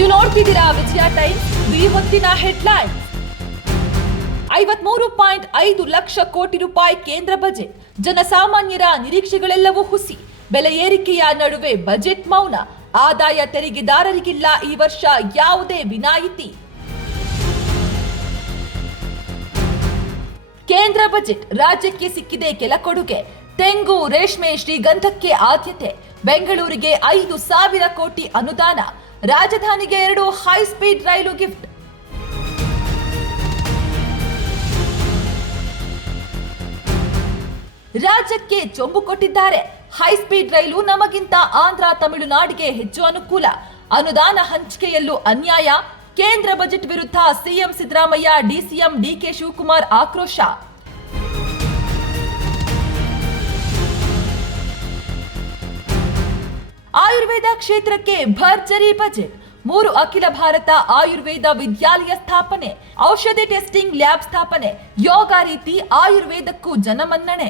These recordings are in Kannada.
ನೀವು ನೋಡ್ತಿದ್ದೀರಾ ವಿಜಯ ಟೈಮ್ಸ್. ಈ ಹೊತ್ತಿನ ಹೆಡ್ಲೈನ್ಸ್. 53.5 ಲಕ್ಷ ಕೋಟಿ ರೂಪಾಯಿ ಕೇಂದ್ರ ಬಜೆಟ್. ಜನಸಾಮಾನ್ಯರ ನಿರೀಕ್ಷೆಗಳೆಲ್ಲವೂ ಹುಸಿ. ಬೆಲೆ ಏರಿಕೆಯ ನಡುವೆ ಬಜೆಟ್ ಮೌನ. ಆದಾಯ ತೆರಿಗೆದಾರರಿಗಿಲ್ಲ ಈ ವರ್ಷ ಯಾವುದೇ ವಿನಾಯಿತಿ. ಕೇಂದ್ರ ಬಜೆಟ್ ರಾಜ್ಯಕ್ಕೆ ಸಿಕ್ಕಿದೆ ಕೆಲ ಕೊಡುಗೆ. ತೆಂಗು, ರೇಷ್ಮೆ, ಶ್ರೀಗಂಧಕ್ಕೆ ಆದ್ಯತೆ. ಬೆಂಗಳೂರಿಗೆ 5,000 ಕೋಟಿ ಅನುದಾನ. ರಾಜಧಾನಿಗೆ 2 ಹೈ ಸ್ಪೀಡ್ ರೈಲು ಗಿಫ್ಟ್. ರಾಜ್ಯಕ್ಕೆ ಚೊಂಬು ಕೊಟ್ಟಿದ್ದಾರೆ. ಹೈ ಸ್ಪೀಡ್ ರೈಲು ನಮಗಿಂತ ಆಂಧ್ರ ತಮಿಳುನಾಡಿಗೆ ಹೆಚ್ಚು ಅನುಕೂಲ. ಅನುದಾನ ಹಂಚಿಕೆಯಲ್ಲೂ ಅನ್ಯಾಯ. ಕೇಂದ್ರ ಬಜೆಟ್ ವಿರುದ್ಧ CM Siddaramaiah, DCM D K Shivakumar ಆಕ್ರೋಶ. ಆಯುರ್ವೇದ ಕ್ಷೇತ್ರಕ್ಕೆ ಭರ್ಜರಿ ಬಜೆಟ್. 3 ಅಖಿಲ ಭಾರತ ಆಯುರ್ವೇದ ವಿದ್ಯಾಲಯ ಸ್ಥಾಪನೆ. ಔಷಧಿ ಟೆಸ್ಟಿಂಗ್ ಲ್ಯಾಬ್ ಸ್ಥಾಪನೆ. ಯೋಗ ರೀತಿ ಆಯುರ್ವೇದಕ್ಕೂ ಜನಮನ್ನಣೆ.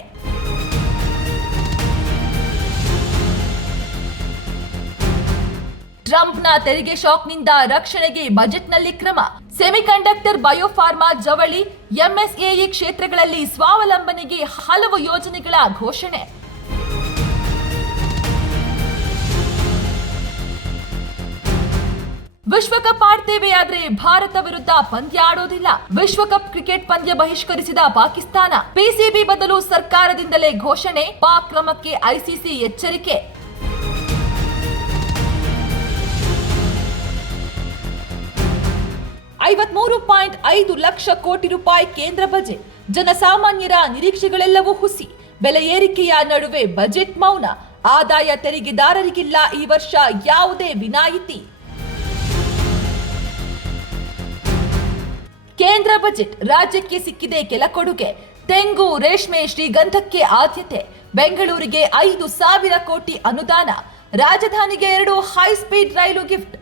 ಟ್ರಂಪ್ನ ತೆರಿಗೆ ಶಾಕ್ನಿಂದ ರಕ್ಷಣೆಗೆ ಬಜೆಟ್ನಲ್ಲಿ ಕ್ರಮ. ಸೆಮಿಕಂಡಕ್ಟರ್, ಬಯೋಫಾರ್ಮಾ, ಜವಳಿ, ಎಂಎಸ್ಎಇ ಕ್ಷೇತ್ರಗಳಲ್ಲಿ ಸ್ವಾವಲಂಬನೆಗೆ ಹಲವು ಯೋಜನೆಗಳ ಘೋಷಣೆ. ವಿಶ್ವಕಪ್ ಆಡ್ತೇವೆ ಆದ್ರೆ ಭಾರತ ವಿರುದ್ಧ ಪಂದ್ಯ ಆಡೋದಿಲ್ಲ. ವಿಶ್ವಕಪ್ ಕ್ರಿಕೆಟ್ ಪಂದ್ಯ ಬಹಿಷ್ಕರಿಸಿದ ಪಾಕಿಸ್ತಾನ. ಪಿಸಿಬಿ ಬದಲು ಸರ್ಕಾರದಿಂದಲೇ ಘೋಷಣೆ. ಪಾಕ್ ಕ್ರಮಕ್ಕೆ ಐಸಿಸಿ ಎಚ್ಚರಿಕೆ. $53.5 ಲಕ್ಷ ಕೋಟಿ ರೂಪಾಯಿ ಕೇಂದ್ರ ಬಜೆಟ್. ಜನಸಾಮಾನ್ಯರ ನಿರೀಕ್ಷೆಗಳೆಲ್ಲವೂ ಹುಸಿ. ಬೆಲೆ ಏರಿಕೆಯ ನಡುವೆ ಬಜೆಟ್ ಮೌನ. ಆದಾಯ ತೆರಿಗೆದಾರರಿಗಿಲ್ಲ ಈ ವರ್ಷ ಯಾವುದೇ ವಿನಾಯಿತಿ. ಕೇಂದ್ರ ಬಜೆಟ್ ರಾಜ್ಯಕ್ಕೆ ಸಿಕ್ಕಿದೆ ಕೆಲ ಕೊಡುಗೆ. ತೆಂಗು, ರೇಷ್ಮೆ, ಶ್ರೀಗಂಧಕ್ಕೆ ಆದ್ಯತೆ. ಬೆಂಗಳೂರಿಗೆ 5,000 ಕೋಟಿ ಅನುದಾನ. ರಾಜಧಾನಿಗೆ 2 ಹೈ ಸ್ಪೀಡ್ ರೈಲು ಗಿಫ್ಟ್.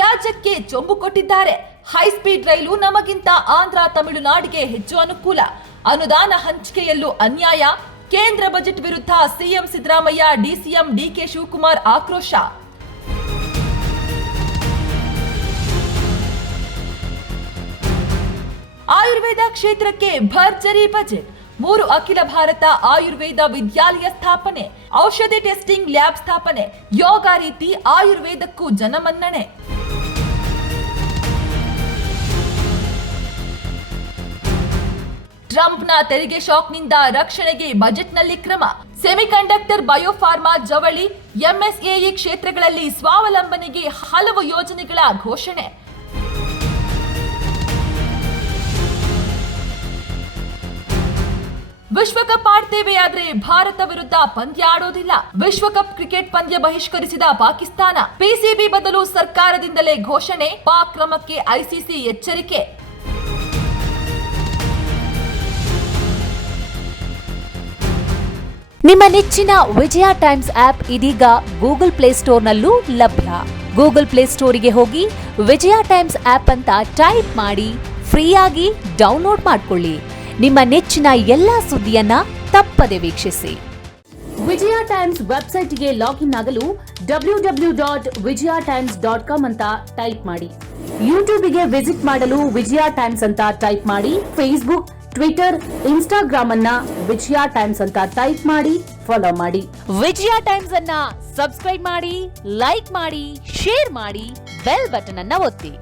ರಾಜ್ಯಕ್ಕೆ ಚೊಂಬು ಕೊಟ್ಟಿದ್ದಾರೆ. ಹೈ ಸ್ಪೀಡ್ ರೈಲು ನಮಗಿಂತ ಆಂಧ್ರ ತಮಿಳುನಾಡಿಗೆ ಹೆಚ್ಚು ಅನುಕೂಲ. ಅನುದಾನ ಹಂಚಿಕೆಯಲ್ಲೂ ಅನ್ಯಾಯ. ಕೇಂದ್ರ ಬಜೆಟ್ ವಿರುದ್ಧ CM Siddaramaiah, DCM D K Shivakumar ಆಕ್ರೋಶ. ಆಯುರ್ವೇದ ಕ್ಷೇತ್ರಕ್ಕೆ ಭರ್ಜರಿ ಬಜೆಟ್. 3 ಅಖಿಲ ಭಾರತ ಆಯುರ್ವೇದ ವಿದ್ಯಾಲಯ ಸ್ಥಾಪನೆ. ಔಷಧಿ ಟೆಸ್ಟಿಂಗ್ ಲ್ಯಾಬ್ ಸ್ಥಾಪನೆ. ಯೋಗ ರೀತಿ ಆಯುರ್ವೇದಕ್ಕೂ ಜನಮನ್ನಣೆ. ಟ್ರಂಪ್ನ ತೆರಿಗೆ ಶಾಕ್ನಿಂದ ರಕ್ಷಣೆಗೆ ಬಜೆಟ್ನಲ್ಲಿ ಕ್ರಮ. ಸೆಮಿಕಂಡಕ್ಟರ್, ಬಯೋಫಾರ್ಮಾ, ಜವಳಿ, ಎಂಎಸ್ಎಇ ಕ್ಷೇತ್ರಗಳಲ್ಲಿ ಸ್ವಾವಲಂಬನೆಗೆ ಹಲವು ಯೋಜನೆಗಳ ಘೋಷಣೆ. ವಿಶ್ವಕಪ್ ಆಡ್ತೇವೆ ಆದ್ರೆ ಭಾರತ ವಿರುದ್ಧ ಪಂದ್ಯ ಆಡೋದಿಲ್ಲ. ವಿಶ್ವಕಪ್ ಕ್ರಿಕೆಟ್ ಪಂದ್ಯ ಬಹಿಷ್ಕರಿಸಿದ ಪಾಕಿಸ್ತಾನ. ಪಿಸಿಬಿ ಬದಲು ಸರ್ಕಾರದಿಂದಲೇ ಘೋಷಣೆ. ಪಾಕ್ ಕ್ರಮಕ್ಕೆ ಐಸಿಸಿ ಎಚ್ಚರಿಕೆ. ನಿಮ್ಮ ನೆಚ್ಚಿನ ವಿಜಯ ಟೈಮ್ಸ್ ಆಪ್ ಇದೀಗ ಗೂಗಲ್ ಪ್ಲೇಸ್ಟೋರ್ನಲ್ಲೂ ಲಭ್ಯ. ಗೂಗಲ್ ಪ್ಲೇಸ್ಟೋರಿಗೆ ಹೋಗಿ ವಿಜಯ ಟೈಮ್ಸ್ ಆಪ್ ಅಂತ ಟೈಪ್ ಮಾಡಿ ಫ್ರೀಯಾಗಿ ಡೌನ್ಲೋಡ್ ಮಾಡಿಕೊಳ್ಳಿ. ನಿಮ್ಮ ನೆಚ್ಚಿನ ಎಲ್ಲಾ ಸುದ್ದಿಯನ್ನ ತಪ್ಪದೆ ವೀಕ್ಷಿಸಿ. ವಿಜಯ ಟೈಮ್ಸ್ ವೆಬ್ಸೈಟ್ಗೆ ಲಾಗಿನ್ ಆಗಲು www.vijayatimes.com ಅಂತ ಟೈಪ್ ಮಾಡಿ. ಯೂಟ್ಯೂಬ್ಗೆ ವಿಸಿಟ್ ಮಾಡಲು ವಿಜಯ ಟೈಮ್ಸ್ ಅಂತ ಟೈಪ್ ಮಾಡಿ. ಫೇಸ್ಬುಕ್, ಟ್ವಿಟರ್, ಇನ್ಸ್ಟಾಗ್ರಾಮ್ ಅನ್ನ ವಿಜಯ ಟೈಮ್ಸ್ ಅಂತ ಟೈಪ್ ಮಾಡಿ, ಫಾಲೋ ಮಾಡಿ. ವಿಜಯ ಟೈಮ್ಸ್ ಅನ್ನ ಸಬ್ಸ್ಕ್ರೈಬ್ ಮಾಡಿ, ಲೈಕ್ ಮಾಡಿ, ಶೇರ್ ಮಾಡಿ, ಬೆಲ್ ಬಟನ್ ಅನ್ನ ಒತ್ತಿ.